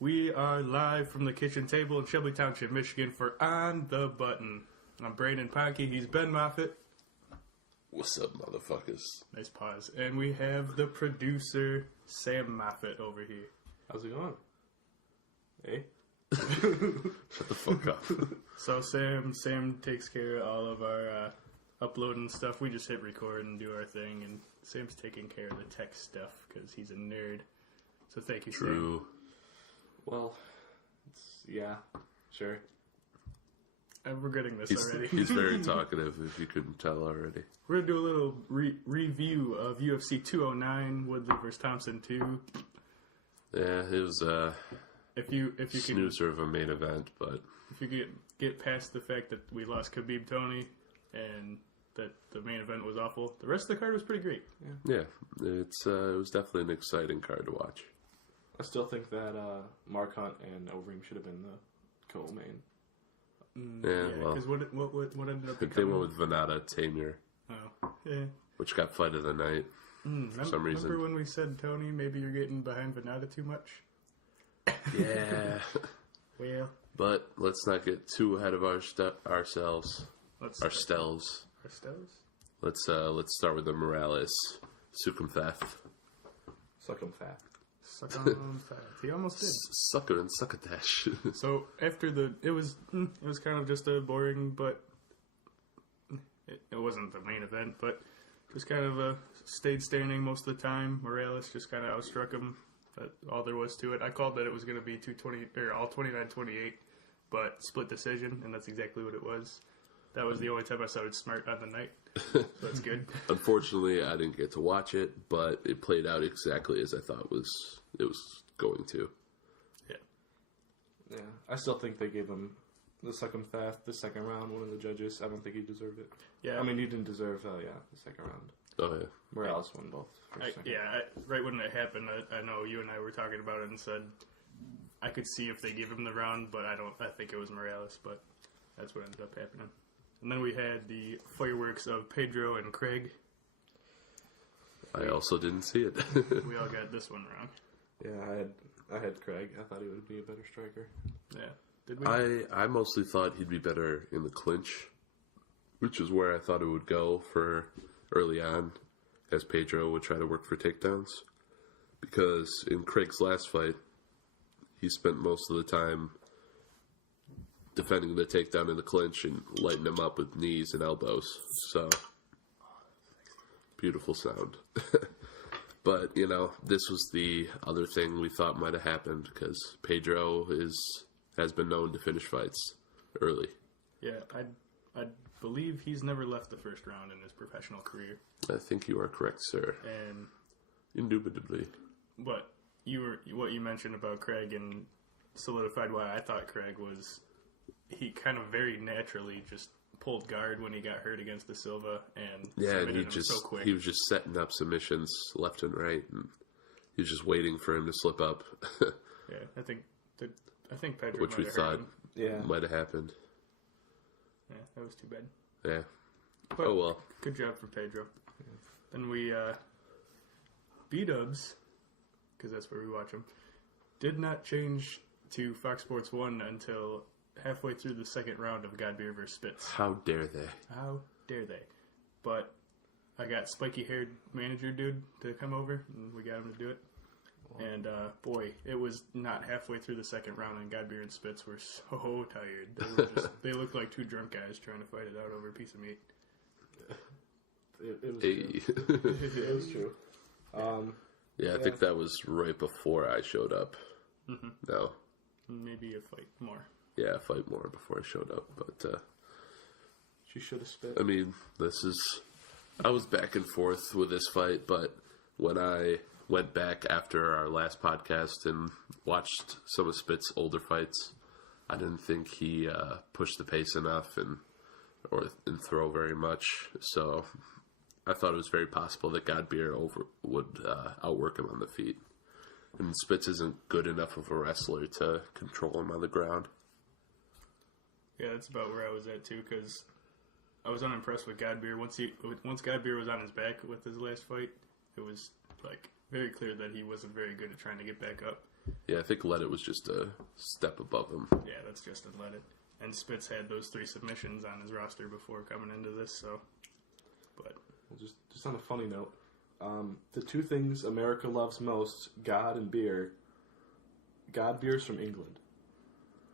We are live from the kitchen table in Shelby Township, Michigan for On the Button. I'm Brandon Ponke. He's Ben Moffitt. What's up, motherfuckers? Nice pause. And we have the producer, Sam Moffitt, over here. How's it going? Hey? Shut the fuck up. So Sam takes care of all of our uploading stuff. We just hit record and do our thing, and Sam's taking care of the tech stuff because he's a nerd. So thank you, True. Sam. Well, yeah, sure. I'm regretting this already. He's very talkative, if you couldn't tell already. We're going to do a little review of UFC 209, Woodley vs. Thompson 2. Yeah, it was If you snoozer of a main event, but if you get past the fact that we lost Khabib Tony and that the main event was awful, the rest of the card was pretty great. yeah, it was definitely an exciting card to watch. I still think that Mark Hunt and Overeem should have been the co-main. Well, because what ended up they becoming... went with Venata Tamir, yeah. which got fight of the night for some reason. Remember when we said, Tony, maybe you're getting behind Venata too much? Yeah. Well... But let's not get too ahead of ourselves. Ourselves? Let's start with the Morales Sucumfath. Suck 'em fat. Suck on fat. He almost did. Sucker and succotash. So after it was kind of just a boring, but it wasn't the main event, but just kind of a stayed standing most of the time. Morales just kind of outstruck him. That's all there was to it. I called that it was going to be 220 or all 29-28, but split decision, and that's exactly what it was. That was the only time I sounded smart on the night, so that's good. Unfortunately, I didn't get to watch it, but it played out exactly as I thought it was going to. Yeah, I still think they gave him the Suck 'em fat the second round. One of the judges, I don't think he deserved it. Yeah, I mean he didn't deserve the second round. Oh yeah, Morales won both. Right when it happened, I know you and I were talking about it and said I could see if they give him the round, but I think it was Morales, but that's what ended up happening. And then we had the fireworks of Pedro and Craig. I also didn't see it. We all got this one wrong. Yeah, I had Craig. I thought he would be a better striker. Yeah, did we? I mostly thought he'd be better in the clinch, which is where I thought it would go for early on, as Pedro would try to work for takedowns. Because in Craig's last fight, he spent most of the time defending the takedown in the clinch and lighting him up with knees and elbows. So, beautiful sound. But, this was the other thing we thought might have happened, because Pedro has been known to finish fights early. Yeah, I believe he's never left the first round in his professional career. I think you are correct, sir. And indubitably. But what you mentioned about Craig and solidified why I thought Craig was... He kind of very naturally just pulled guard when he got hurt against Da Silva and submitted him so quick. He was just setting up submissions left and right, and he was just waiting for him to slip up. Yeah, I think Pedro which we thought might have happened. Yeah, that was too bad. Yeah. But oh well. Good job for Pedro. Yeah. Then we B-Dubs, because that's where we watch him, did not change to Fox Sports 1 until halfway through the second round of Godbeer vs. Spitz. How dare they? How dare they? But I got spiky-haired manager dude to come over, and we got him to do it. And, boy, it was not halfway through the second round, and Godbeer and Spitz were so tired. They looked like two drunk guys trying to fight it out over a piece of meat. It was true. It was true. I think that was right before I showed up. Mm-hmm. No. Maybe a fight more. Yeah, a fight more before I showed up, but... She should have spit. I mean, I was back and forth with this fight, but when I went back after our last podcast and watched some of Spitz's older fights, I didn't think he pushed the pace enough and throw very much. So I thought it was very possible that Godbeer would outwork him on the feet. And Spitz isn't good enough of a wrestler to control him on the ground. Yeah, that's about where I was at too, because I was unimpressed with Godbeer. Once Godbeer was on his back with his last fight, it was like very clear that he wasn't very good at trying to get back up. Yeah, I think Leddit was just a step above him. Yeah, that's Justin Leddit. And Spitz had those 3 submissions on his roster before coming into this, so. But. Well, just on a funny note, the 2 things America loves most, God and beer. God beer's from England.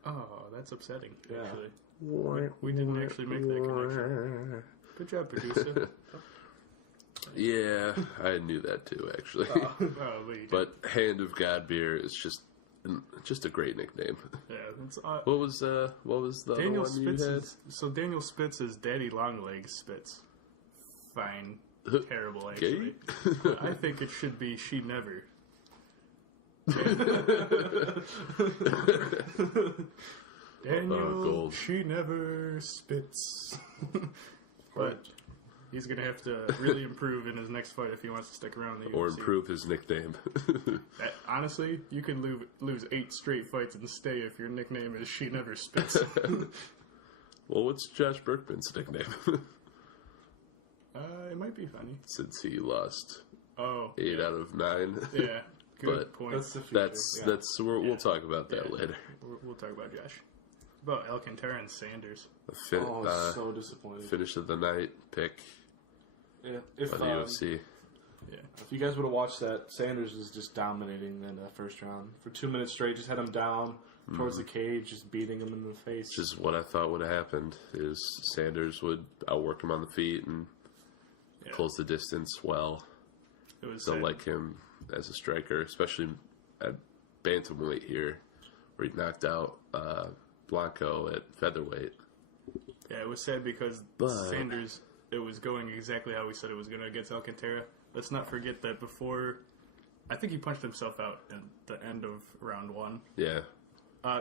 Oh, that's upsetting, Yeah. actually. We didn't actually make that connection. Good job, producer. Yeah, I knew that too, actually. Oh, but you did. But Hand of God beer is just a great nickname. Yeah, it's, What was the Daniel other one you Spitz had? so Daniel Spitz is Daddy Longlegs Spitz. Fine. Terrible, Gay? actually. But I think it should be She Never. Daniel, gold. She Never Spitz. But he's going to have to really improve in his next fight if he wants to stick around in the Or UFC. improve his nickname. Honestly, you can lose 8 straight fights and stay if your nickname is She Never Spits. Well, what's Josh Berkman's nickname? It might be funny. Since he lost Oh, 8 out of 9. yeah. Good But point. That's the future. We'll talk about that Yeah. later. We'll talk about Josh. About Alcantara and Sanders. so disappointed. Finish of the night pick Yeah, if by the UFC. Yeah. If you guys would have watched that, Sanders was just dominating in that first round. For 2 minutes straight, just had him down towards the cage, just beating him in the face. Which is what I thought would have happened, is Sanders would outwork him on the feet and close the distance well. It was They'll sad. like him as a striker, especially at bantamweight here, where he knocked out Blanco at featherweight. Yeah, it was sad because But- Sanders, it was going exactly how we said it was going to against Alcantara. Let's not forget that before, I think he punched himself out at the end of round 1. Yeah.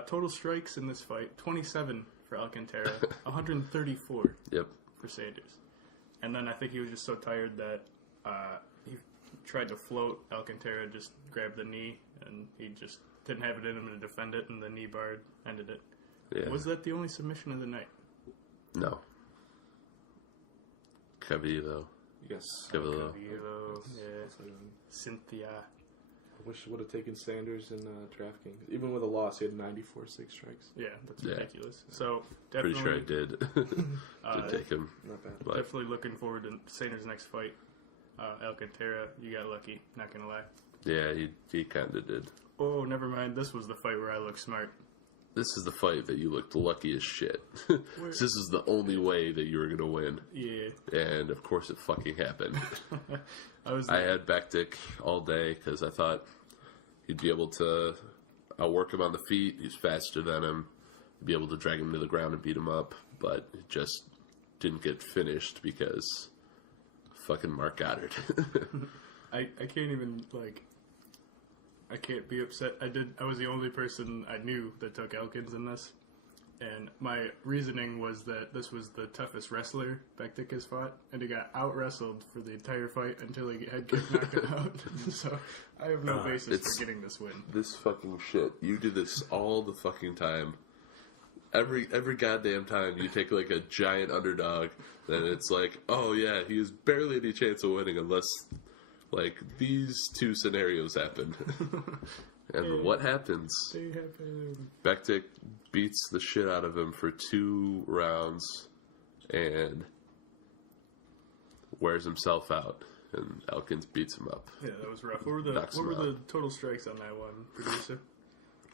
Total strikes in this fight, 27 for Alcantara, 134 Yep. for Sanders. And then I think he was just so tired that he tried to float. Alcantara just grabbed the knee, and he just didn't have it in him to defend it, and the knee bar ended it. Yeah. Was that the only submission of the night? No. Cavillo. Yes. Cavillo. Cavillo, yeah. So, Cynthia. I wish I would have taken Sanders in DraftKings. Even with a loss, he had 94 6 strikes. Yeah, that's Yeah. ridiculous. So Pretty definitely, sure I did. Did take him. Not bad. But definitely looking forward to Sanders' next fight. Alcantara, you got lucky. Not gonna lie. yeah, he kind of did. Oh, never mind. This was the fight where I looked smart. This is the fight that you looked lucky as shit. This is the only way that you were going to win. Yeah, And, of course, it fucking happened. I I had Bektik all day because I thought he'd be able to outwork him on the feet. He's faster than him. Be able to drag him to the ground and beat him up. But it just didn't get finished because fucking Mark Goddard. I can't even, like, I can't be upset. I was the only person I knew that took Elkins in this. And my reasoning was that this was the toughest wrestler Bektik has fought. And he got out-wrestled for the entire fight until he had kick knocked him out. So I have no basis for getting this win. This fucking shit. You do this all the fucking time. Every goddamn time you take like a giant underdog, then it's like, oh yeah, he has barely any chance of winning unless like these 2 scenarios happen. And what happens? They happen. Bektik beats the shit out of him for 2 rounds and wears himself out, and Elkins beats him up. Yeah, that was rough. What were Knocks him the out. total strikes on that one, producer?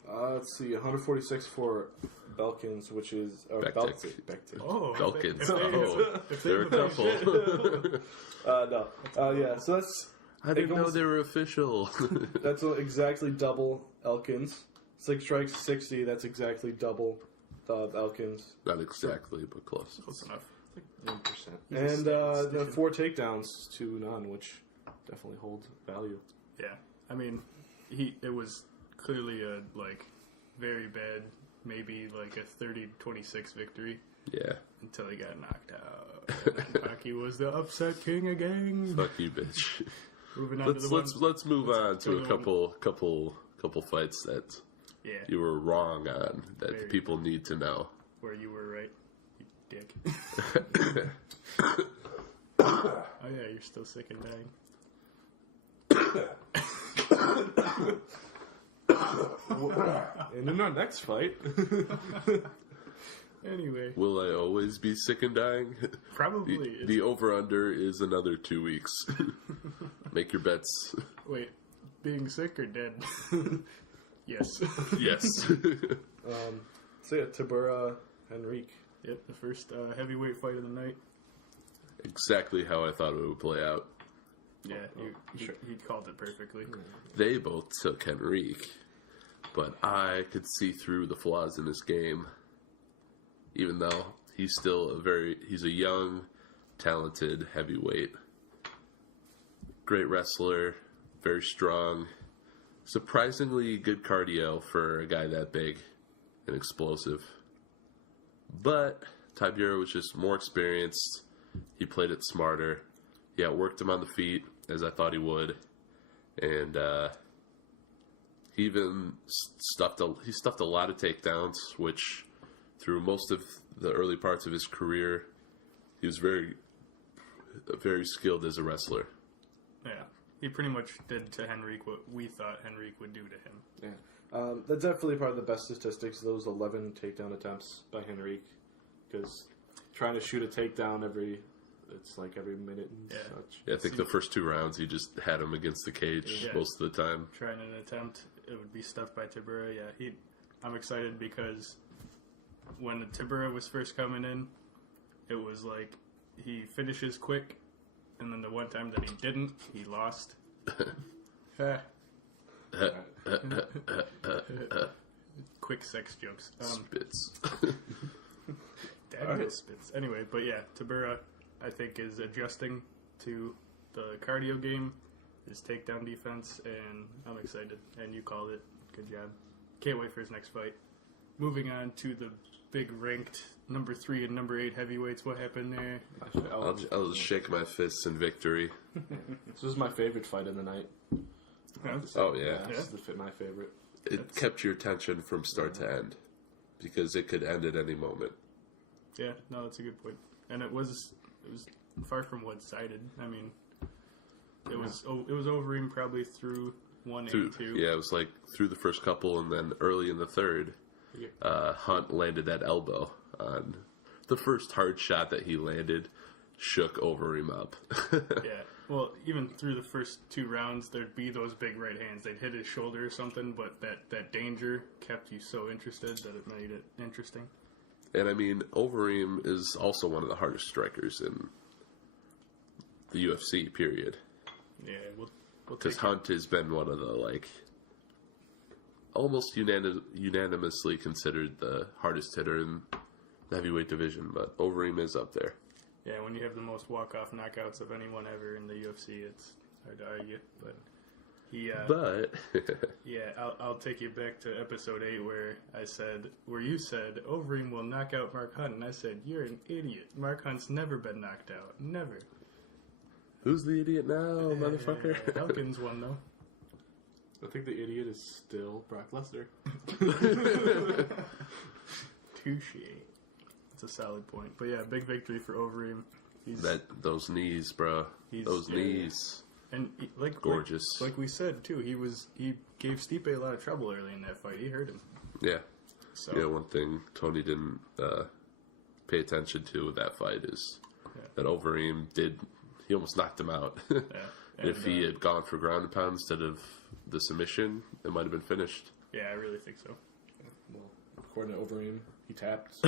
Let's see, 146 for Belkins, which is... Bektik. Bektik. Oh, Elkins. if They're a couple. No. Yeah, so that's... I didn't know goes- they were official. That's exactly double Elkins. 6 strikes, 60. That's exactly double Elkins. Not exactly, but close. Close enough. 1%. He's a And statistician. the 4 takedowns to none, which definitely holds value. Yeah, I mean, it was clearly a very bad, maybe like a 30-26 victory Yeah. until he got knocked out. And then Ponke was the upset king again. Fuck you, bitch. Moving on to the Let's move on to go a to the couple fights that yeah, you were wrong on that Very people need to know. where you were right, you dick. Oh yeah, you're still sick and dying. And in our next fight, Anyway, Will I always be sick and dying? probably. The over-under is another 2 weeks. Make your bets. Wait, being sick or dead? Yes. Yes. so yeah, Tibura, Henrique. Yep, the first heavyweight fight of the night. Exactly how I thought it would play out. Yeah, he called it perfectly. They both took Henrique, but I could see through the flaws in his game. Even though he's still he's a young, talented heavyweight. Great wrestler, very strong, surprisingly good cardio for a guy that big and explosive. But Tibura was just more experienced. He played it smarter. He outworked him on the feet, as I thought he would. And he even stuffed a lot of takedowns, which through most of the early parts of his career, he was very, very skilled as a wrestler. Yeah, he pretty much did to Henrique what we thought Henrique would do to him. Yeah. That's definitely probably the best statistics, those 11 takedown attempts by Henrique. Because trying to shoot a takedown every minute and such. Yeah, I think the first 2 rounds, he just had him against the cage most of the time. Trying an attempt, it would be stuffed by Tibura. Yeah, I'm excited because when Tibura was first coming in, it was like he finishes quick, and then the one time that he didn't, he lost. Quick sex jokes. Spits. Dad spits. Anyway, but yeah, Tibura, I think, is adjusting to the cardio game, his takedown defense, and I'm excited. And you called it. Good job. Can't wait for his next fight. Moving on to the big ranked number 3 and number 8 heavyweights. What happened there? I'll just shake my fists in victory. This was my favorite fight of the night. Oh, yeah. This is my favorite. It kept your attention from start to end because it could end at any moment. Yeah, no, that's a good point. And it was far from one-sided. I mean, it was Overeem probably through 1 and 2. Yeah, it was like through the first couple, and then early in the third, Hunt landed that elbow on the first hard shot that he landed, shook Overeem up. Yeah, well, even through the first 2 rounds, there'd be those big right hands. They'd hit his shoulder or something, but that danger kept you so interested that it made it interesting. And I mean, Overeem is also one of the hardest strikers in the UFC, period. Yeah, we'll because Hunt has been one of the, almost unanimously considered the hardest hitter in the heavyweight division, but Overeem is up there. Yeah, when you have the most walk-off knockouts of anyone ever in the UFC, it's hard to argue, but yeah, I'll take you back to episode 8 where you said Overeem will knock out Mark Hunt, and I said you're an idiot. Mark Hunt's never been knocked out, never. Who's the idiot now, motherfucker? Elkins won though. I think the idiot is still Brock Lesnar. Touche. That's a solid point. But yeah, big victory for Overeem. Those knees, bro. Those knees. And gorgeous. Like we said too, he gave Stipe a lot of trouble early in that fight. He hurt him. Yeah. So one thing Tony didn't pay attention to with that fight is that Overeem he almost knocked him out. Yeah. And if he had gone for ground and pound instead of the submission, it might have been finished. Yeah, I really think so. Well, according to Overeem, he tapped.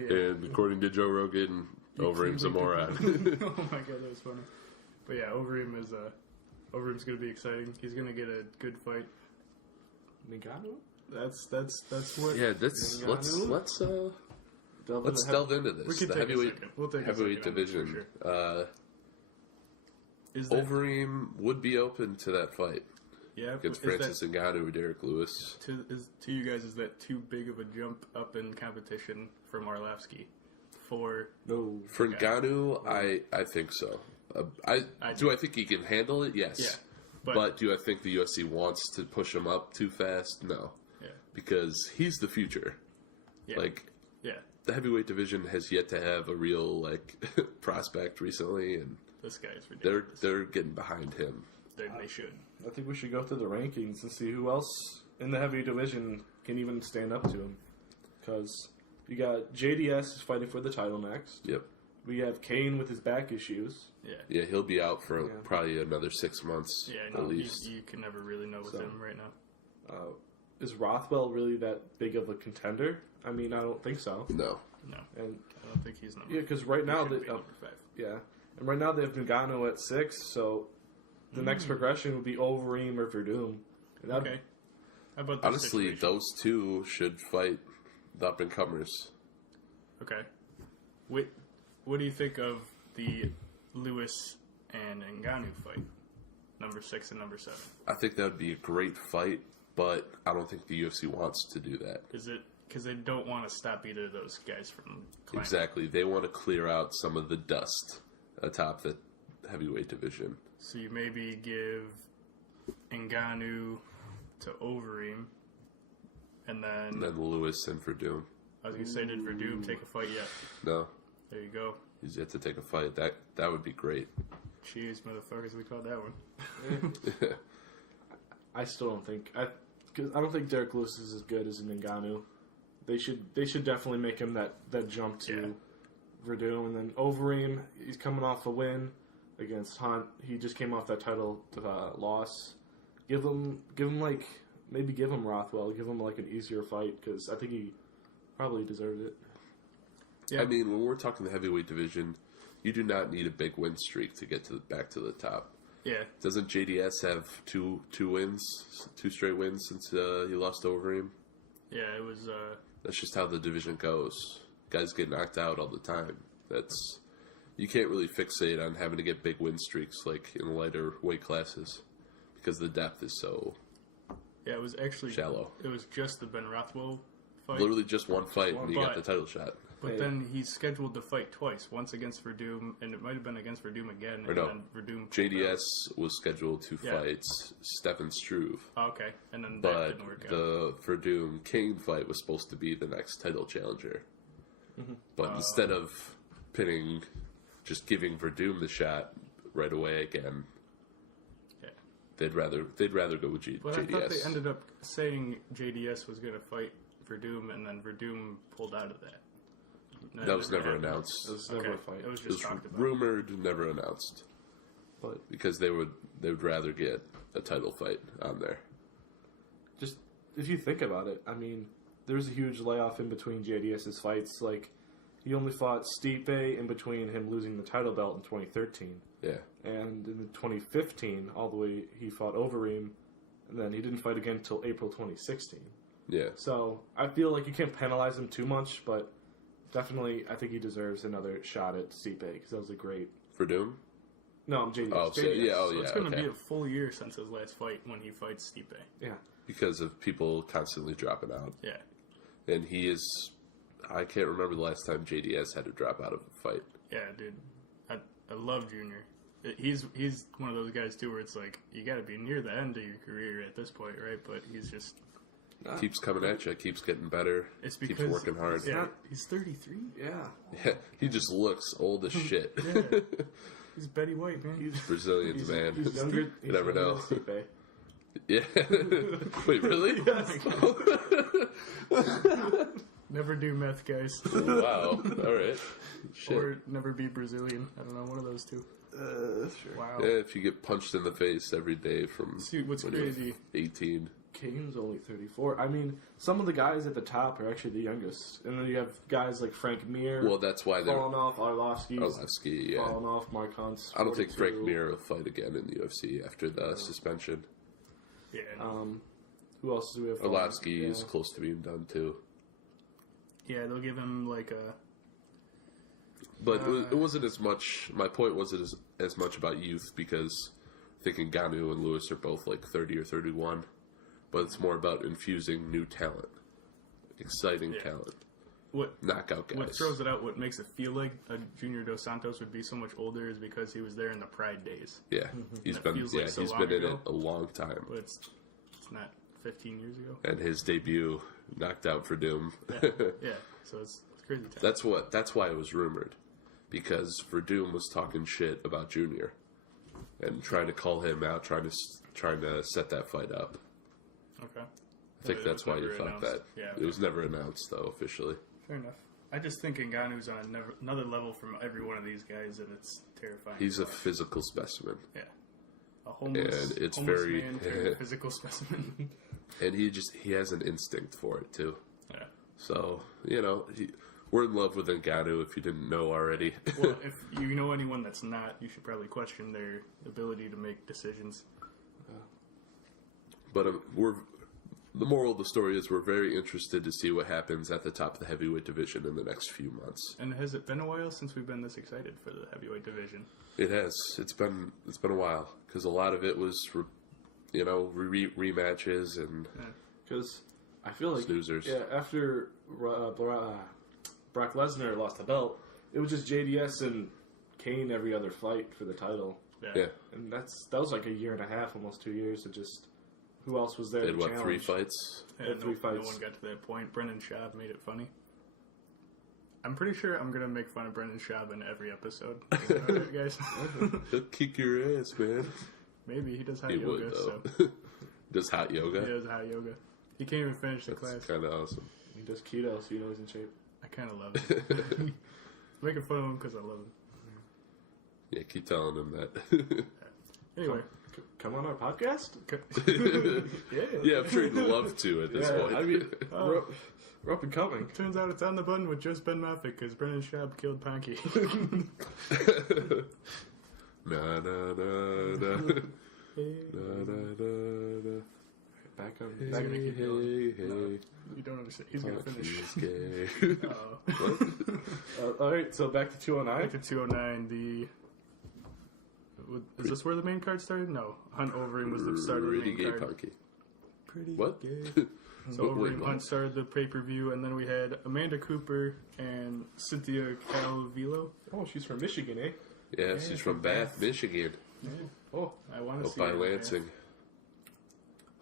And according to Joe Rogan, Overeem's a moron. Oh my god, that was funny. But yeah, Overeem's going to be exciting. He's going to get a good fight. Ngannou? That's what. Yeah, let's delve into this. We can the take heavyweight division. For sure. Overeem would be open to that fight. Yeah, against Francis Ngannou or Derek Lewis. To you guys, is that too big of a jump up in competition from Arlovsky? For Ngannou, I think so. I think he can handle it? Yes. Yeah. But do I think the UFC wants to push him up too fast? No. Yeah. Because he's the future. Yeah. The heavyweight division has yet to have a real prospect recently, and this guy is ridiculous. They're getting behind him. They should. I think we should go through the rankings and see who else in the heavy division can even stand up to him. Because you got JDS is fighting for the title next. Yep. We have Kane with his back issues. Yeah. Yeah, he'll be out for probably another 6 months at least. You can never really know with him right now. Is Rothwell really that big of a contender? I mean, I don't think so. No. And I don't think he's number. yeah, because right now number 5. Yeah, and right now they have Ngannou at 6, so the next progression would be Overeem or Verdum. Okay. How about this Honestly, situation? those two should fight the up-and-comers. Okay. What do you think of the Lewis and Ngannou fight? Number 6 and number 7. I think that would be a great fight, but I don't think the UFC wants to do that. Is it because they don't want to stop either of those guys from climbing? Exactly. They want to clear out some of the dust atop the heavyweight division. So you maybe give Ngannou to Overeem, and then Lewis and Verdum. I was going to say, did Verdum take a fight yet? No. There you go. He's yet to take a fight. That would be great. Cheers, motherfuckers. We called that one. I still don't think I don't think Derek Lewis is as good as Ngannou. They should definitely make him that jump to Verdum, and then Overeem. He's coming off a win against Hunt. He just came off that title loss. Give him Rothwell. Give him like an easier fight because I think he probably deserved it. Yeah. I mean, when we're talking the heavyweight division, you do not need a big win streak to get back to the top. Yeah. Doesn't JDS have two straight wins since he lost to Overeem? Yeah, it was. That's just how the division goes. Guys get knocked out all the time. You can't really fixate on having to get big win streaks like in the lighter weight classes because the depth is so Yeah, it was actually shallow. It was just the Ben Rothwell fight. Literally just one fight and he got the title shot. But then he's scheduled to fight twice. Once against Verdum, and it might have been against Verdum again. And then Verdum. JDS was scheduled to fight Stefan Struve. Oh, okay, and then that didn't work out. The Verdum Kane fight was supposed to be the next title challenger. But instead of just giving Verdum the shot right away again, they'd rather go with JDS. But I thought they ended up saying JDS was going to fight Verdum, and then Verdum pulled out of that. That was never announced. It was never a fight. It was It just was talked about. rumored, never announced. But Because they would rather get a title fight on there. just if you think about it, I mean, there's a huge layoff in between JDS's fights. Like, he only fought Stipe in between him losing the title belt in 2013. Yeah. And in 2015, all the way, he fought Overeem, and then he didn't fight again until April 2016. Yeah. So I feel like you can't penalize him too much, but definitely I think he deserves another shot at Stipe, because that was a great... Verdum? No, I'm JDS. Oh, so, JDS. yeah, So it's going to okay. be a full year since his last fight when he fights Stipe. Yeah. Because of people constantly dropping out. Yeah. And he is... I can't remember the last time JDS had to drop out of a fight. Yeah, dude. I love Junior. He's one of those guys, too, where it's like, you got to be near the end of your career at this point, right? But he's just... Keeps coming at you, keeps getting better, It's because... keeps working hard. Yeah, he's 33. Yeah. Yeah, he just looks old as shit. Yeah. He's Betty White, man. He's Brazilians, man. He's younger. You He's never younger know. than Stipe. Yeah. Wait, really? Never do meth, guys. Wow. All right. Shit. Or never be Brazilian. I don't know, one of those two. Sure. Wow. Yeah, if you get punched in the face every day from See, what's when you're crazy... 18. Kane's only 34. I mean, some of the guys at the top are actually the youngest. And then you have guys like Frank Mir Well, that's why they're falling off, Arlovsky's Arlovsky, yeah. falling off, Mark Hunt's I don't think 42. Frank Mir will fight again in the UFC after the suspension. Yeah. Who else do we have? Arlovsky Yeah. is close to being done too. Yeah, they'll give him like a... But it wasn't as much. My point wasn't as much about youth because I think Ngannou and Lewis are both like 30 or 31. But it's more about infusing new talent, exciting talent, knockout guys. What throws it out, what makes it feel like a Junior Dos Santos would be so much older is because he was there in the Pride days. Yeah, he's it been feels like so he's long been in ago. it a long time. But it's not 15 years ago. And his debut knocked out Verdum. Yeah, so it's crazy time. That's why it was rumored, because Verdum was talking shit about Junior and trying to call him out, trying to set that fight up. Okay. I think that's why you never thought announced. that. Yeah, It was never announced, though, officially. fair enough. I just think Ngannou's on another level from every one of these guys, and it's terrifying. He's to a watch. physical specimen. Yeah. A homeless, And it's homeless very- man turned a physical specimen. And he has an instinct for it, too. Yeah. So, we're in love with Ngannou if you didn't know already. Well, if you know anyone that's not, you should probably question their ability to make decisions. But the moral of the story is we're very interested to see what happens at the top of the heavyweight division in the next few months. And has it been a while since we've been this excited for the heavyweight division? It has. It's been a while because a lot of it was, rematches and Because I feel like snoozers. yeah, after Brock Lesnar lost the belt, it was just JDS and Kane every other fight for the title, Yeah. and that was like a year and a half, almost 2 years. Of just who else was there? They had, to what, 3 challenge? fights? And three no fights. one got to that point. Brendan Schaub made it funny. I'm pretty sure I'm going to make fun of Brendan Schaub in every episode. Is that all right, guys? He'll kick your ass, man. Maybe. He does hot He yoga. would, though. So Does hot yoga? he does hot yoga. He can't even finish the That's class. kind of awesome. He does keto, so you know he's in shape. I kind of love it. Making fun of him because I love him. Yeah, keep telling him that. Anyway. Come on our podcast. Yeah, I'm sure he'd love to at this point. I mean, we're up and coming. Turns out it's on the button with just Ben Moffitt because Brendan Schaub killed Ponke. Na na na na na na na. Back on. Hey, Back on. hey, hey. You don't understand. He's going to finish. He's gay. Uh-oh. All right, so back to 209. Back to 209, is this where the main card started? No. Hunt Overeem was the start of the Pretty main gay card. punky. Pretty What? gay. So Wait, Overeem what? Hunt started the pay-per-view, and then we had Amanda Cooper and Cynthia Calvillo. Oh, she's from Michigan, eh? Yeah, she's from Bath, Michigan. Oh, I want to Up see by her, Lansing.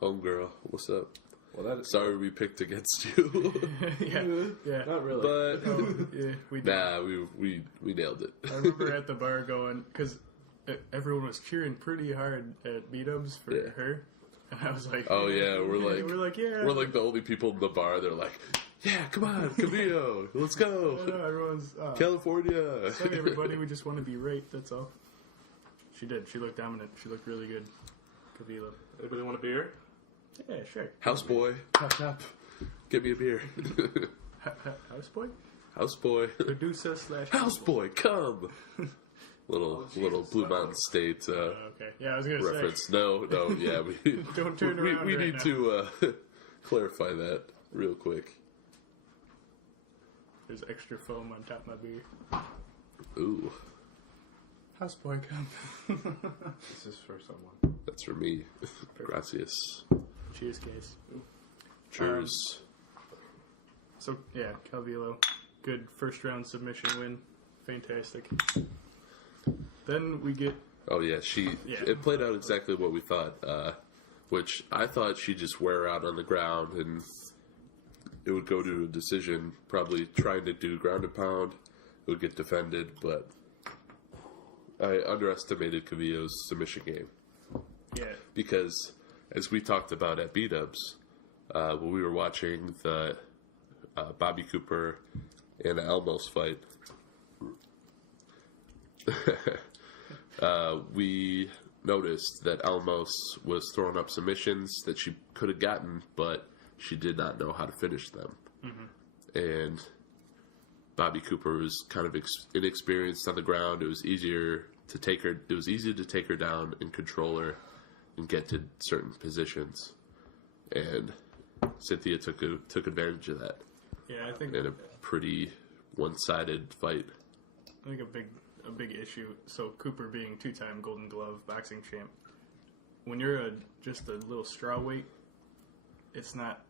Homegirl, what's up? well, that is Sorry we picked against you. yeah. not really. But, Oh, yeah, we did. nah, we nailed it. I remember at the bar going, because everyone was cheering pretty hard at beat-ups for Yeah. her. And I was like, Oh, yeah, we're like yeah. the only people in the bar. They're like, yeah, come on, Camillo, let's I go. know, everyone's, California. sorry everybody, we just want to be right, that's all. She did. She looked dominant. She looked really good. Kavila. Anybody want a beer? Yeah, sure. Houseboy, Tap tap. get me a beer. Houseboy? Houseboy. Producer / Houseboy, come. Little Blue Mountain State Okay. Yeah, I was gonna reference. say. No, yeah, we Don't turn we around right need now. to clarify that real quick. There's extra foam on top of my beer. Ooh, Houseboy, come. This is for someone. that's for me. Gracias. Cheers, guys. Cheers. So yeah, Calvillo, good first round submission win, fantastic. Then we get Oh yeah, it played out exactly what we thought. Which I thought she'd just wear out on the ground and it would go to a decision. Probably trying to do ground and pound, it would get defended. But I underestimated Cavillo's submission game because, as we talked about at B-Dubs, when we were watching the Bobby Cooper and Elmos fight. We noticed that Elmos was throwing up submissions that she could have gotten, but she did not know how to finish them. Mm-hmm. And Bobby Cooper was kind of inexperienced on the ground. It was easier to take her. It was easy to take her down and control her and get to certain positions. And Cynthia took advantage of that. Yeah, I think in a pretty one-sided fight. I think a big issue. So Cooper being 2-time Golden Glove boxing champ, when you're just a little straw weight, it's not.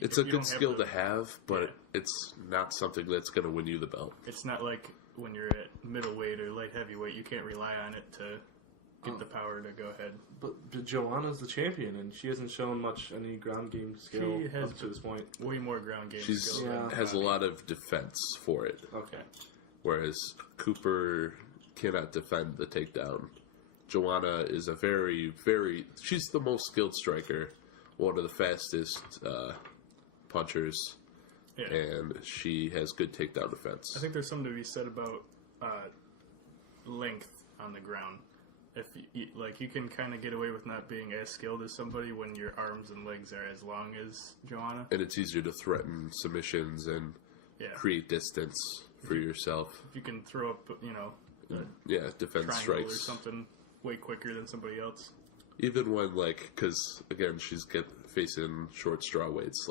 It's a good skill to have, but it's not something that's going to win you the belt. It's not like when you're at middleweight or light heavyweight. You can't rely on it to get the power to go ahead. But Joanna's the champion, and she hasn't shown any ground game skill She has up to this point. Way more ground game She skill. has a lot of defense for it, Okay. whereas Cooper cannot defend the takedown. Joanna is a very, very... She's the most skilled striker, one of the fastest punchers, Yeah. and she has good takedown defense. I think there's something to be said about length on the ground. If you can kind of get away with not being as skilled as somebody when your arms and legs are as long as Joanna. And it's easier to threaten submissions and create distance for yourself. If you can throw up, Defense triangle strikes or something way quicker than somebody else. Even when, because, again, she's facing short straw weights,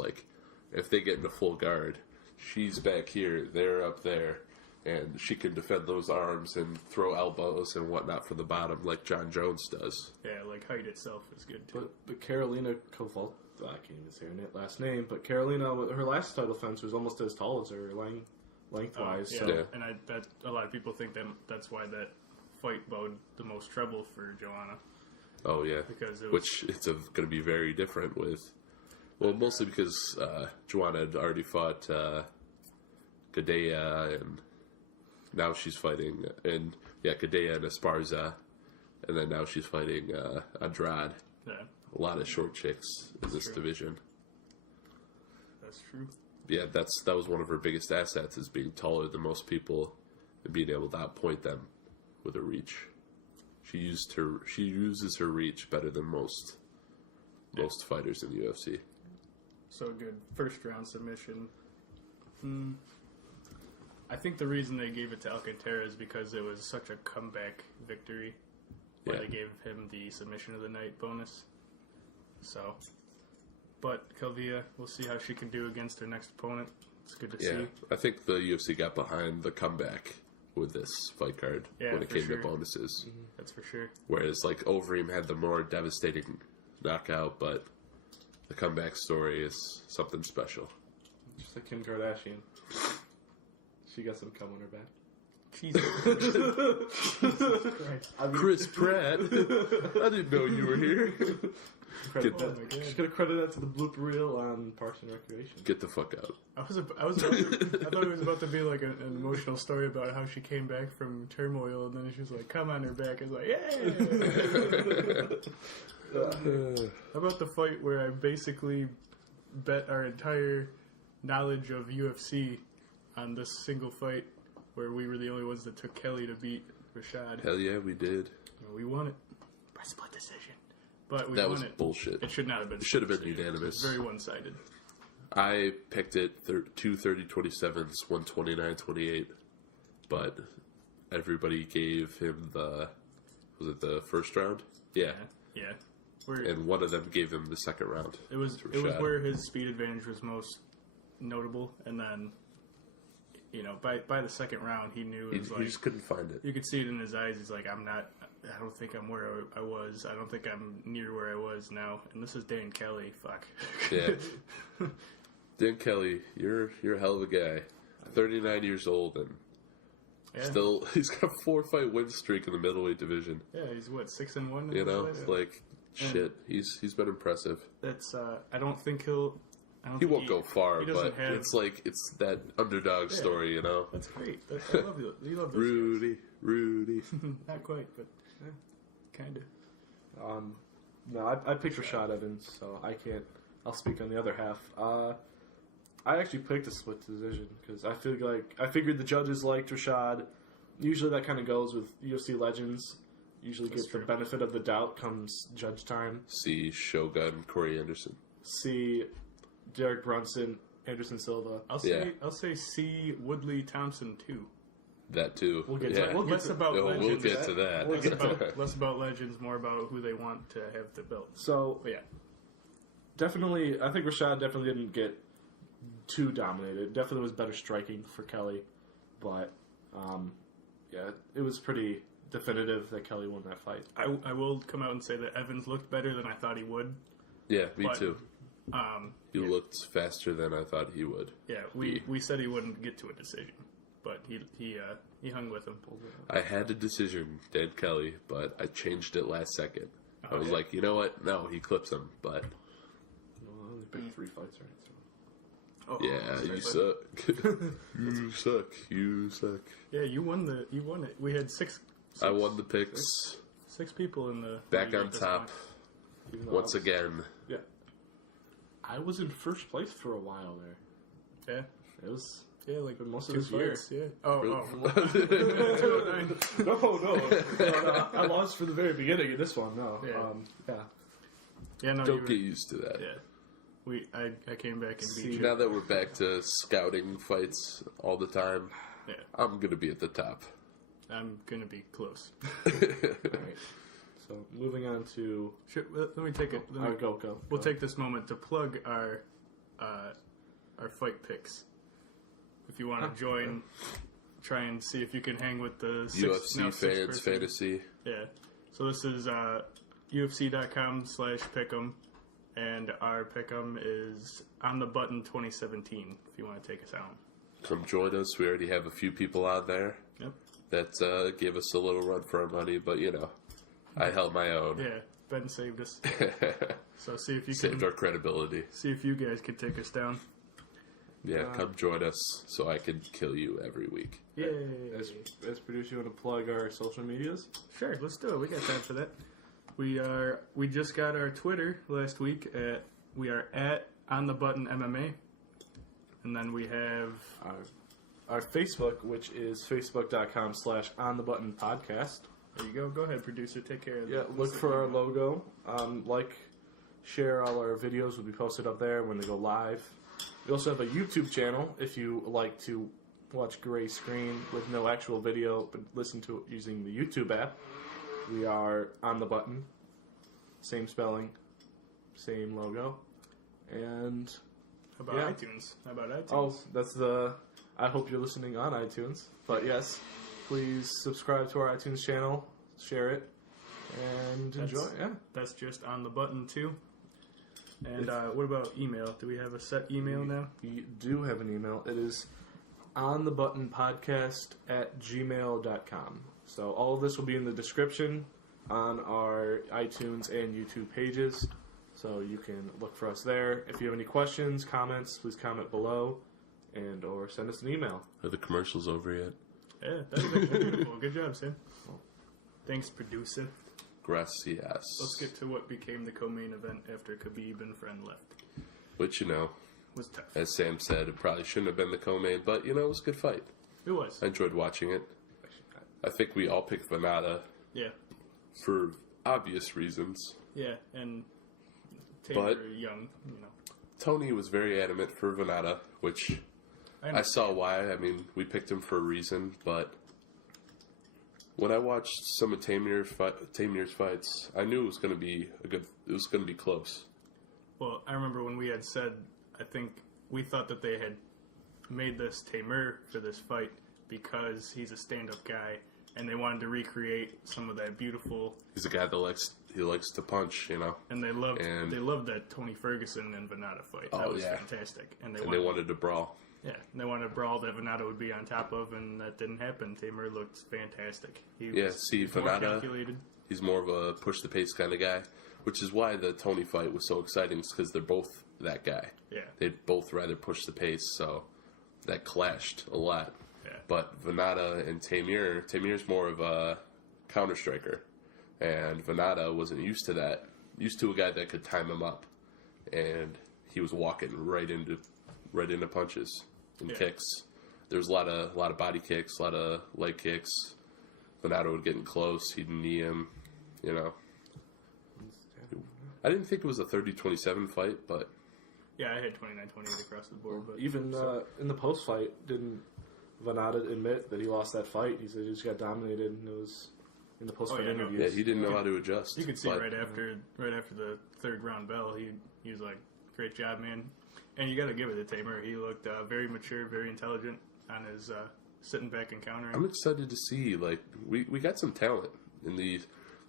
if they get into full guard, she's back here, they're up there, and she can defend those arms and throw elbows and whatnot from the bottom like John Jones does. Yeah, height itself is good, too. But Carolina Koval, I can't even say her last name, but Carolina, her last title defense was almost as tall as her lengthwise. And I bet a lot of people think that's why that fight bode the most trouble for Joanna. Oh, yeah. Because which it's going to be very different with... Well, mostly because Joanna had already fought Gadea, and now she's fighting... Gadea and Esparza, and then now she's fighting Andrade. Yeah. A lot of short chicks in this division. That's true. Yeah, that was one of her biggest assets, is being taller than most people and being able to outpoint them with her reach. She uses her reach better than most fighters in the UFC. So good. First round submission. I think the reason they gave it to Alcantara is because it was such a comeback victory where they gave him the submission of the night bonus. So, but Calvia, we'll see how she can do against her next opponent. It's good to see. I think the UFC got behind the comeback with this fight card when it came to bonuses. Mm-hmm. That's for sure. Whereas Overeem had the more devastating knockout, but the comeback story is something special. Just like Kim Kardashian. She got some cum on her back. Jesus Christ. Chris Pratt, I didn't know you were here. She's gonna credit that to the blooper reel on Parks and Recreation. Get the fuck out. I thought it was about to be like an emotional story about how she came back from turmoil, and then she was like, "Come on her back." It's like, yeah. How about the fight where I basically bet our entire knowledge of UFC on this single fight, where we were the only ones that took Kelly to beat Rashad? Hell yeah, we did. We won it by split decision. But we that won was it. Bullshit. It should not have been. It should have been unanimous. Very one-sided. I picked it 230-27, 129-28, but everybody gave him was it the first round? Yeah. Yeah. And one of them gave him the second round. It was where his speed advantage was most notable, and then by the second round he knew it was he just couldn't find it. You could see it in his eyes. He's like, I don't think I'm where I was. I don't think I'm near where I was now. And this is Dan Kelly. Fuck. Yeah. Dan Kelly, you're a hell of a guy. 39 years old and still he's got a 4-fight win streak in the middleweight division. Yeah, he's 6-1. You know, shit. He's been impressive. That's I don't think he won't go far, but have, it's that underdog story, you know. That's great. I love you. You love those Rudy. Not quite, but kind of. No, I picked Rashad Evans, so I can't. I'll speak on the other half. I actually picked a split decision because I figured the judges liked Rashad. Usually that kind of goes with UFC legends. Usually gets the benefit of the doubt comes judge time. See Shogun, Corey Anderson. See Derek Brunson, Anderson Silva. I'll say C Woodley Thompson too. That too. We'll get to that. Less about legends. We'll get to that. Less about legends, more about who they want to have the belt. So, but yeah. Definitely, I think Rashad definitely didn't get too dominated. Definitely was better striking for Kelly. But, it was pretty definitive that Kelly won that fight. I will come out and say that Evans looked better than I thought he would. Yeah, me too. He looked faster than I thought he would. Yeah, we said he wouldn't get to a decision, but he hung with him. I had a decision, Dan Kelly, but I changed it last second. I was like, you know what? No, he clips him, but... I only picked 3 fights, right? So. You suck. You suck. Yeah, you won it. We had 6. I won the picks. 6 people in the... Back on top. Once again. Yeah. I was in first place for a while there. Yeah. It was like most of two this year. fights. Yeah. Oh. 209. No. I lost for the very beginning of this one. No. Yeah. Yeah. No. Don't get used to that. Yeah. I came back and beat you. Now that we're back to scouting fights all the time, I'm gonna be at the top. I'm gonna be close. All right. So moving on to. Let me take it. Go. We'll take this moment to plug our fight picks. If you want to join, try and see if you can hang with the UFC fans fantasy. Yeah. So this is UFC.com/pick'em, and our pick'em is on the button 2017. If you want to take us out. Come join us. We already have a few people out there. Yep. That gave us a little run for our money, but I held my own. Yeah, Ben saved us. So see if you saved our credibility. See if you guys could take us down. Yeah, come join us so I can kill you every week. Yay! As producer, you want to plug our social medias? Sure, let's do it. We got time for that. We just got our Twitter last week. We are at On The Button MMA, and then we have our Facebook, which is facebook.com/onthebuttonpodcast. There you go. Go ahead, producer. Take care of that. Look for our logo. Share all our videos will be posted up there when they go live. We also have a YouTube channel if you like to watch gray screen with no actual video, but listen to it using the YouTube app. We are On The Button. Same spelling, same logo. And How about iTunes? Oh, that's I hope you're listening on iTunes. But yes, please subscribe to our iTunes channel, share it, and enjoy. Yeah, that's just On The Button too. And what about email? Do we have a set email now? We do have an email. It is onthebuttonpodcast@gmail.com. So all of this will be in the description on our iTunes and YouTube pages. So you can look for us there. If you have any questions, comments, please comment below or send us an email. Are the commercials over yet? Yeah, that's beautiful. Good job, Sam. Thanks, producer. Gracias. Let's get to what became the co-main event after Khabib and Friend left. Which, was tough. As Sam said, it probably shouldn't have been the co-main, but, it was a good fight. It was. I enjoyed watching it. I think we all picked Venata. Yeah. For obvious reasons. Yeah, and Taylor Young, Tony was very adamant for Venata, which I saw why. I mean, we picked him for a reason, but when I watched some of Tamir's fights, I knew it was going to be close. Well, I remember when we had said, I think we thought that they had made this Tamir for this fight because he's a stand-up guy, and they wanted to recreate some of that beautiful. He's a guy that likes to punch, And they loved that Tony Ferguson and Venata fight. That was fantastic, and they wanted to brawl. Yeah, and they wanted a brawl that Venata would be on top of, and that didn't happen. Tamir looked fantastic. Venata, he's more of a push-the-pace kind of guy, which is why the Tony fight was so exciting, because they're both that guy. Yeah. They'd both rather push the pace, so that clashed a lot. Yeah. But Venata and Tamir's more of a counter-striker, and Venata wasn't used to that. Used to a guy that could time him up, and he was walking right into punches and kicks. There was a lot of body kicks, a lot of leg kicks. Venata would get in close. He'd knee him. I didn't think it was a 30-27 fight, but yeah, I had 29-28 across the board. But even in the post fight, didn't Venata admit that he lost that fight? He said he just got dominated, and it was in the post fight interviews. Yeah, he didn't know how to adjust. You could see right after the third round bell, he was like, "Great job, man." And you got to give it to Tamir. He looked very mature, very intelligent on his sitting back and countering. I'm excited to see, we got some talent in the.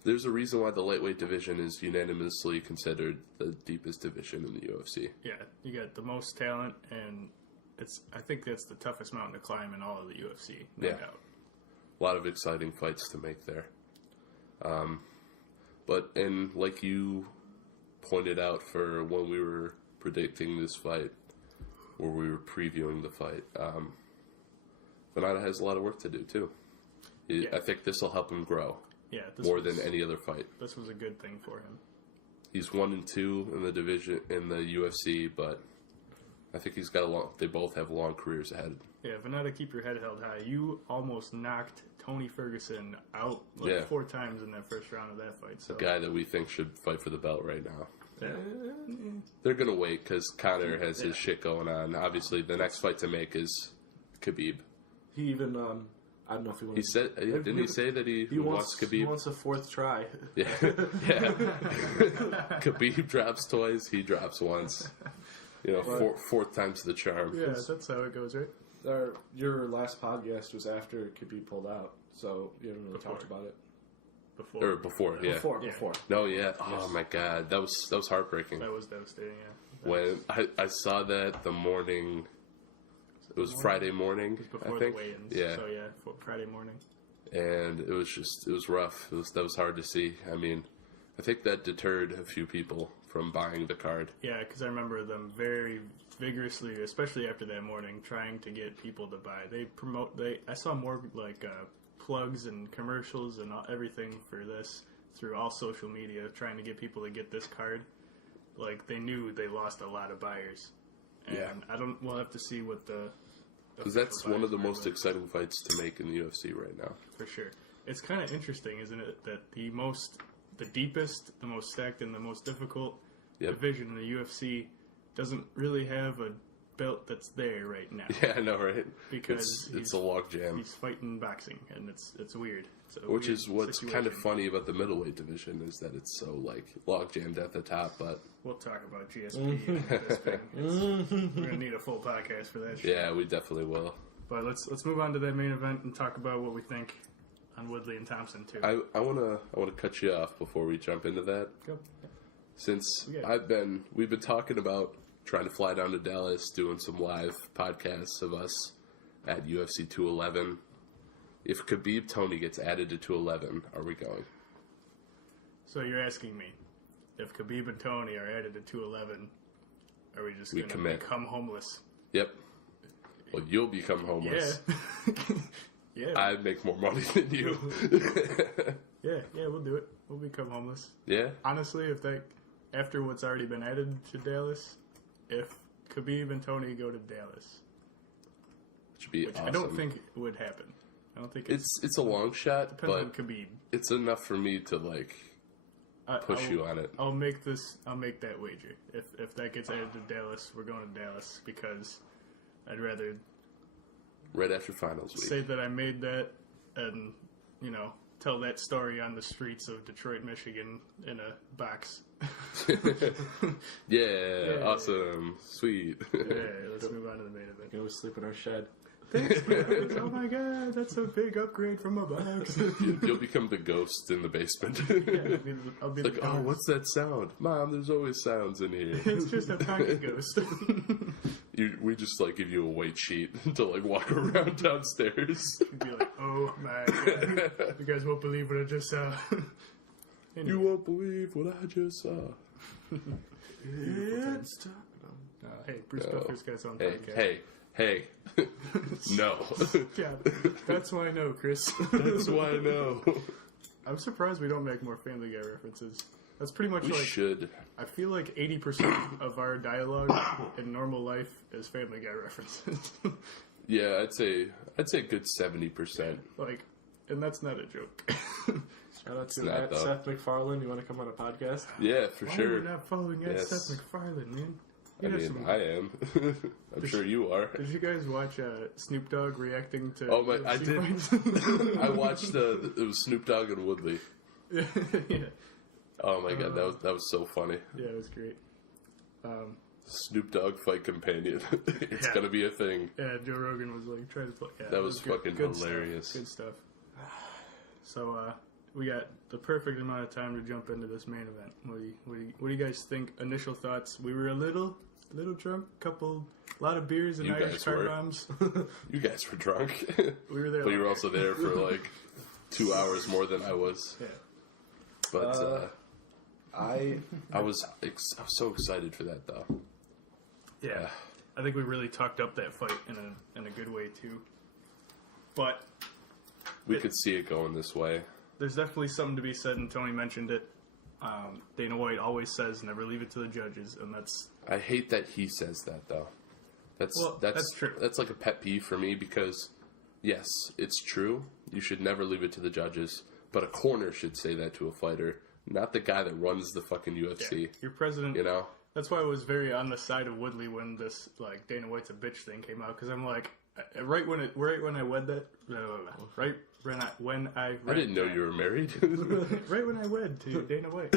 There's a reason why the lightweight division is unanimously considered the deepest division in the UFC. Yeah, you got the most talent, and I think that's the toughest mountain to climb in all of the UFC, no doubt. A lot of exciting fights to make there. And like you pointed out for when we were predicting this fight, or we were previewing the fight, Venata has a lot of work to do too. I think this will help him grow. Yeah, more than any other fight. This was a good thing for him. He's 1-2 in the division in the UFC, but I think he's got a long. They both have long careers ahead. Yeah, Veneta, keep your head held high. You almost knocked Tony Ferguson out 4 times in that first round of that fight. So. The guy that we think should fight for the belt right now. Yeah. They're going to wait because Conor has his shit going on. Obviously, the next fight to make is Khabib. He even, I don't know if he wants. He said, didn't he say that he wants Khabib? He wants a 4th try. Yeah. Khabib drops twice, he drops once. You know, fourth time's the charm. Yeah, that's how it goes, right? Your last podcast was after Khabib pulled out, so you haven't really talked about it. Before, yeah. Before. No, yeah. Oh my God, that was heartbreaking. That was devastating. Yeah. When I saw that the morning, it was Friday morning. It was before I think. The weigh-ins. Yeah. So yeah, Friday morning. And it was rough. That was hard to see. I mean, I think that deterred a few people from buying the card. Yeah, because I remember them very vigorously, especially after that morning, trying to get people to buy. I saw more like plugs and commercials and everything for this through all social media, trying to get people to get this card. Like they knew they lost a lot of buyers, and we'll have to see what the. Because that's one of the most exciting fights to make in the UFC right now. For sure. It's kind of interesting, isn't it, that the deepest, the most stacked, and the most difficult division in the UFC doesn't really have a belt that's there right now. Yeah, I know, right? Because it's a log jam. He's fighting boxing, and it's weird. Which is what's kind of funny about the middleweight division is that it's so like log jammed at the top. But we'll talk about GSP and this thing. We're gonna need a full podcast for that. Shit. Yeah, we definitely will. But let's move on to that main event and talk about what we think on Woodley and Thompson too. I wanna cut you off before we jump into that. Go. Since we've been talking about trying to fly down to Dallas, doing some live podcasts of us at UFC 211. If Khabib Tony gets added to 211, are we going? So you're asking me, if Khabib and Tony are added to 211, are we just going to become homeless? Yep. Well, you'll become homeless. Yeah. Yeah. I make more money than you. Yeah, we'll do it. We'll become homeless. Yeah? Honestly, after what's already been added to Dallas, if Khabib and Tony go to Dallas, which awesome. I don't think would happen. I don't think it's a long shot, depends but on Khabib. It's enough for me to push you on it. I'll make that wager. If that gets added to Dallas, we're going to Dallas because I'd rather right after finals week say that I made that and tell that story on the streets of Detroit, Michigan in a box. Yeah, awesome, sweet. Yeah, let's move on to the main event. Go sleep in our shed. Thanks, guys. Oh my god, that's a big upgrade from a box. You'll become the ghost in the basement. Yeah, I'll be like, oh, what's that sound? Mom, there's always sounds in here. It's just a pocket ghost. We just give you a white sheet to walk around downstairs. You'd be like, oh my god, you guys won't believe what I just saw. Anyway. You won't believe what I just saw. Hey, Bruce Buffer's got his own podcast. Hey. No. Yeah, that's why I know, Chris. That's why I know. I'm surprised we don't make more Family Guy references. That's pretty much we should. I feel like 80% of our dialogue in normal life is Family Guy references. Yeah, I'd say a good 70%. And that's not a joke. Shout out to Seth MacFarlane. You want to come on a podcast? Yeah, for sure. We're not following Seth MacFarlane, man. I am. I'm sure you are. Did you guys watch Snoop Dogg reacting to? Oh my! I did. I watched. It was Snoop Dogg and Woodley. Yeah. Oh my god, that was so funny. Yeah, it was great. Snoop Dogg fight companion. It's gonna be a thing. Yeah, Joe Rogan was trying to play. Yeah, that was fucking hilarious. Good stuff. So we got the perfect amount of time to jump into this main event. What do you guys think? Initial thoughts? We were a little drunk, a lot of beers and Irish car bombs. You guys were drunk. We were there, but you were also there for 2 hours more than I was. Yeah. But I was so excited for that though. Yeah, I think we really talked up that fight in a good way too. But we could see it going this way. There's definitely something to be said, and Tony mentioned it. Dana White always says, "Never leave it to the judges," and that's. I hate that he says that though. That's true. That's like a pet peeve for me because, yes, it's true. You should never leave it to the judges, but a corner should say that to a fighter, not the guy that runs the fucking UFC. Yeah, your president. You know. That's why I was very on the side of Woodley when this Dana White's a bitch thing came out, because I'm like, right when I read that, right when I read I didn't know you were married. right when I read to Dana White,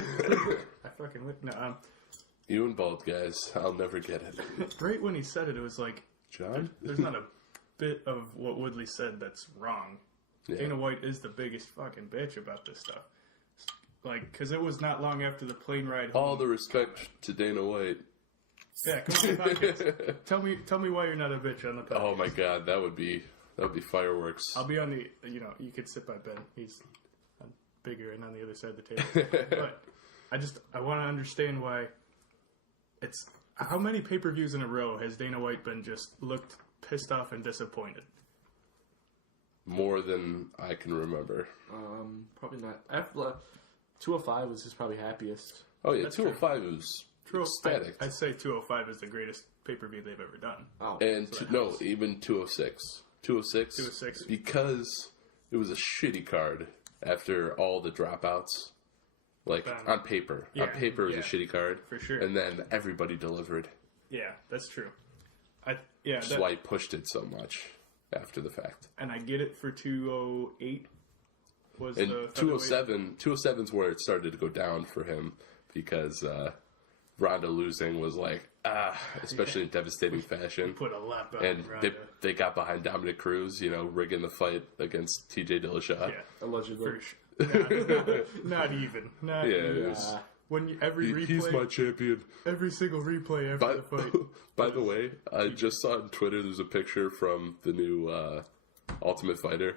I fucking went. No, you and bald guys, I'll never get it. right when he said it, it was like, John, there's not a bit of what Woodley said that's wrong. Yeah. Dana White is the biggest fucking bitch about this stuff. Like, because it was not long after the plane ride home. All the respect to Dana White. Yeah, come on the podcast. Tell me why you're not a bitch on the podcast. Oh my god, that would be fireworks. I'll be on the, you could sit by Ben. He's bigger and on the other side of the table. But I want to understand why it's, how many pay-per-views in a row has Dana White been just looked pissed off and disappointed? More than I can remember. Probably not. After 205 was his probably happiest. Oh yeah, That's 205 was ecstatic. I'd say 205 is the greatest pay-per-view they've ever done. Oh, and even 206. 206. 206. Because it was a shitty card after all the dropouts. Like, on paper. Yeah, on paper, it was a shitty card. For sure. And then everybody delivered. Yeah, that's true. That's why he pushed it so much after the fact. And I get it for 208. Was and the 207 is where it started to go down for him because Ronda losing was like, especially in devastating fashion. Put a lot behind And Ronda. they got behind Dominic Cruz, rigging the fight against TJ Dillashaw. Yeah, allegedly. Not even. Not Yeah, even. it was, When every replay, he's my champion. every single replay after the fight. By the way, I just saw on Twitter there's a picture from the new Ultimate Fighter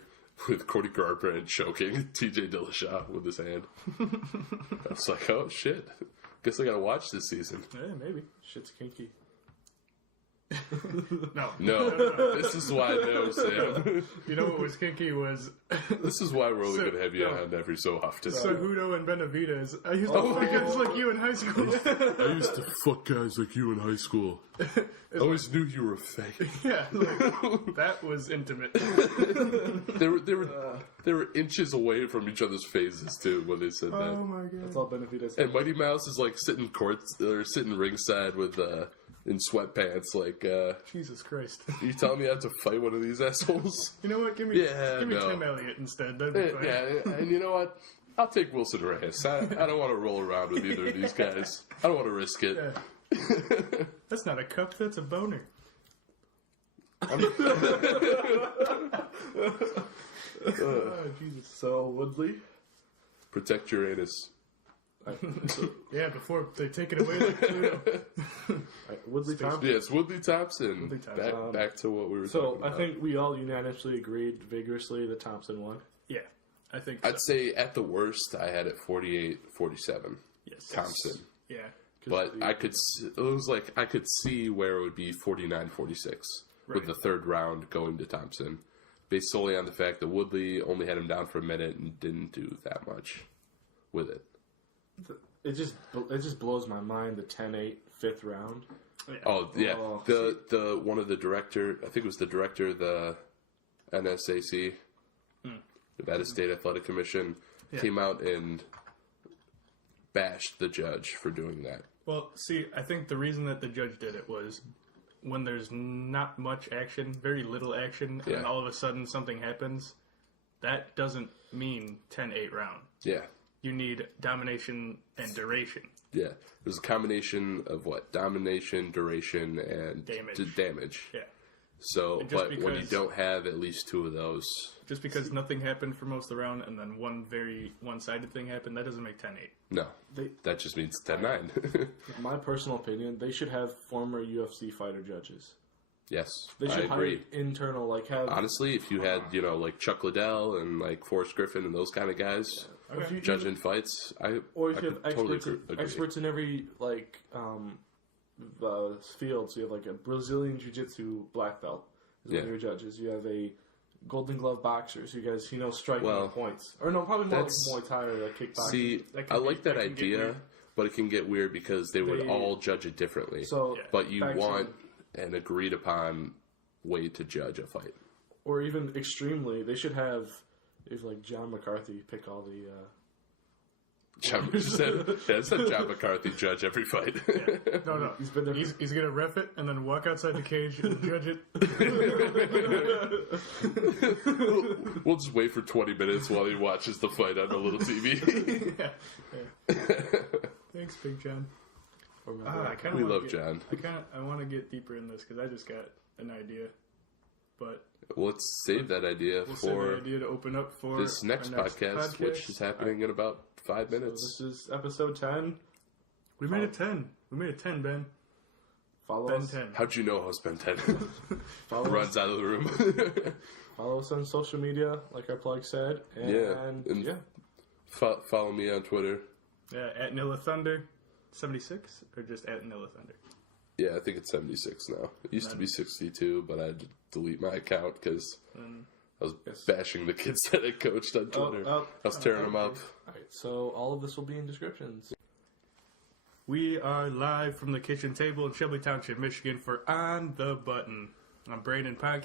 with Cody Garbrandt choking TJ Dillashaw with his hand. I was like, oh shit. Guess I gotta watch this season. Yeah, maybe. Shit's kinky. No. This is why no, Sam. You know what was kinky was This is why we're only gonna have you on every so often. Cejudo and Benavidez. I used to fuck guys like you in high school. I used to fuck guys like you in high school. I always knew you were fake. Yeah, that was intimate. They were inches away from each other's faces too when they said that. Oh my god. That's all Benavidez. And Mighty Mouse is like sitting sitting ringside with in sweatpants. Like, Jesus Christ. you telling me I have to fight one of these assholes? You know what? Give me no. Tim Elliott instead. That'd be fine. Yeah, and you know what? I'll take Wilson Reyes. I don't want to roll around with either of these guys. I don't want to risk it. Yeah. That's not a cup. That's a boner. Oh, Jesus. So, Woodley? Protect your anus. Yeah, before they take it away. Woodley Thompson. Yes, Woodley Thompson. Woodley Thompson. Back to what we were So, talking about. I think we all unanimously agreed vigorously that Thompson won. Yeah, I think so. I'd say at the worst, I had it 48-47. Yes. Thompson. Yeah. But I could see where it would be 49-46 with the third round going to Thompson, based solely on the fact that Woodley only had him down for a minute and didn't do that much with it. It just blows my mind, the 10-8 fifth round. Yeah. Oh yeah, Oh. the one of the director, I think it was the director of the NSAC, Nevada State Athletic Commission, came out and bashed the judge for doing that. Well, see, I think the reason that the judge did it was when there's not much action, very little action, Yeah. and all of a sudden something happens, that doesn't mean 10-8 round. Yeah. You need domination and duration. Yeah, there's a combination of domination, duration, and damage. Yeah. So, just but when you because- don't have at least two of those, Just because nothing happened for most of the round and then one very one-sided thing happened, that doesn't make 10-8. no, that just means 10-9. My personal opinion, they should have former UFC fighter judges. Yes, They should I hire agree. internal, have... Honestly, if you had, like Chuck Liddell and like Forrest Griffin and those kind of guys Okay. judging fights, Or if I you have could totally experts, agree. experts in every field, so you have like a Brazilian Jiu-Jitsu black belt is one of your judges. You have a Golden Glove boxers. You guys, striking Well, at points. Or no, probably more like that's- Muay Thai or like kickboxing. See, That can I be- like that that can get idea, weird. but it can get weird because they would They- all judge it differently. So, Yeah. But you back to- want an agreed upon way to judge a fight. or even extremely, they should have like John McCarthy pick all the. Said John McCarthy judge every fight. No. He's been there. He's gonna ref it and then walk outside the cage and judge it. We'll just wait for 20 minutes while he watches the fight on a little TV. Yeah. Thanks, Big John. I kind We of love John. I want to get deeper in this because I just got an idea, but Let's save that idea we'll save for the idea to open up for this next our podcast, which is happening in about 5 So minutes. this is episode 10. We made it 10. We made it 10, Ben. Follow Ben us. 10. How'd you know host Ben 10 Follow us. runs out of the room? Follow us on social media, like our plug said. And and yeah. Follow me on Twitter. Yeah, at Nilla Thunder 76 or just at Nilla Thunder. Yeah, I think it's 76 now. It used to be 62, but I had to delete my account because I was bashing the kids that I coached on Twitter. I was tearing them up. Alright, so all of this will be in descriptions. We are live from the kitchen table in Shelby Township, Michigan for On the Button. I'm Brandon Ponke.